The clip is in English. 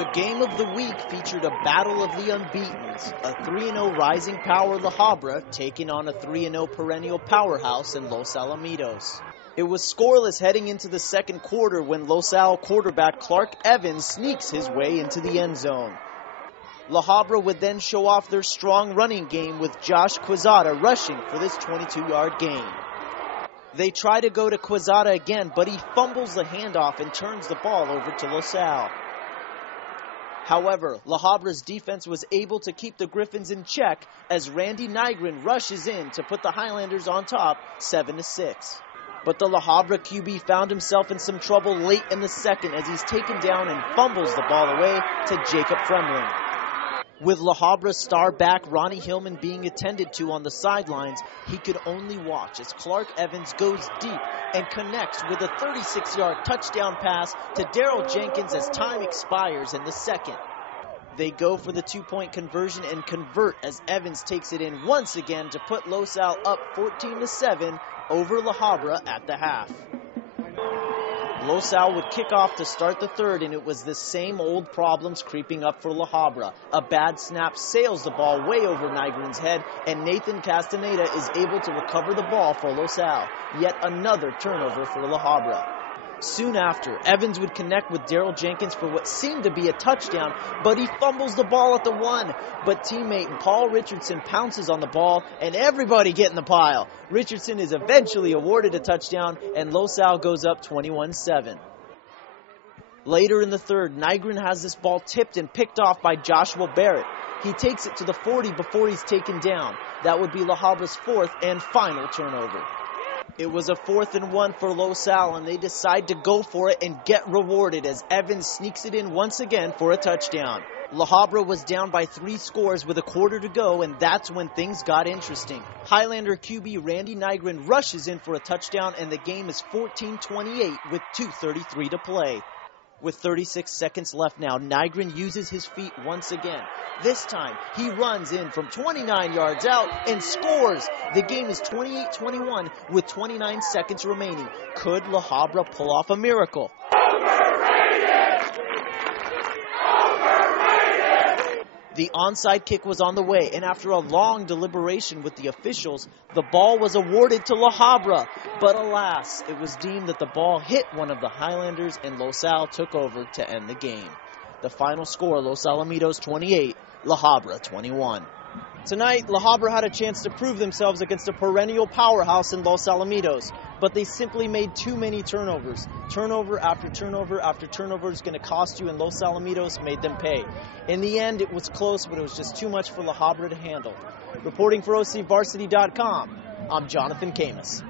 The game of the week featured a battle of the unbeatens, a 3-0 rising power La Habra taking on a 3-0 perennial powerhouse in Los Alamitos. It was scoreless heading into the second quarter when Los Al quarterback Clark Evans sneaks his way into the end zone. La Habra would then show off their strong running game with Josh Quezada rushing for this 22-yard gain. They try to go to Quezada again, but he fumbles the handoff and turns the ball over to Los Al. However, La Habra's defense was able to keep the Griffins in check as Randy Nygren rushes in to put the Highlanders on top 7-6. But the La Habra QB found himself in some trouble late in the second as he's taken down and fumbles the ball away to Jacob Fremlin. With La Habra's star back Ronnie Hillman being attended to on the sidelines, he could only watch as Clark Evans goes deep and connects with a 36-yard touchdown pass to Daryl Jenkins as time expires in the second. They go for the 2-point conversion and convert as Evans takes it in once again to put Los Al up 14-7 over La Habra at the half. Los Al would kick off to start the third, and it was the same old problems creeping up for La Habra. A bad snap sails the ball way over Nygren's head, and Nathan Castaneda is able to recover the ball for Los Al. Yet another turnover for La Habra. Soon after, Evans would connect with Daryl Jenkins for what seemed to be a touchdown, but he fumbles the ball at the 1. But teammate Paul Richardson pounces on the ball, and everybody get in the pile. Richardson is eventually awarded a touchdown, and Los Al goes up 21-7. Later in the third, Nygren has this ball tipped and picked off by Joshua Barrett. He takes it to the 40 before he's taken down. That would be La Habra's fourth and final turnover. It was a 4th and 1 for Los Al, and they decide to go for it and get rewarded as Evans sneaks it in once again for a touchdown. La Habra was down by 3 scores with a quarter to go, and that's when things got interesting. Highlander QB Randy Nygren rushes in for a touchdown, and the game is 14-28 with 2:33 to play. With 36 seconds left now, Nygren uses his feet once again. This time, he runs in from 29 yards out and scores. The game is 28-21 with 29 seconds remaining. Could La Habra pull off a miracle? The onside kick was on the way, and after a long deliberation with the officials, the ball was awarded to La Habra. But alas, it was deemed that the ball hit one of the Highlanders, and Los Al took over to end the game. The final score, Los Alamitos 28, La Habra 21. Tonight, La Habra had a chance to prove themselves against a perennial powerhouse in Los Alamitos, but they simply made too many turnovers. Turnover after turnover after turnover is going to cost you, and Los Alamitos made them pay. In the end, it was close, but it was just too much for La Habra to handle. Reporting for OCVarsity.com, I'm Jonathan Khamis.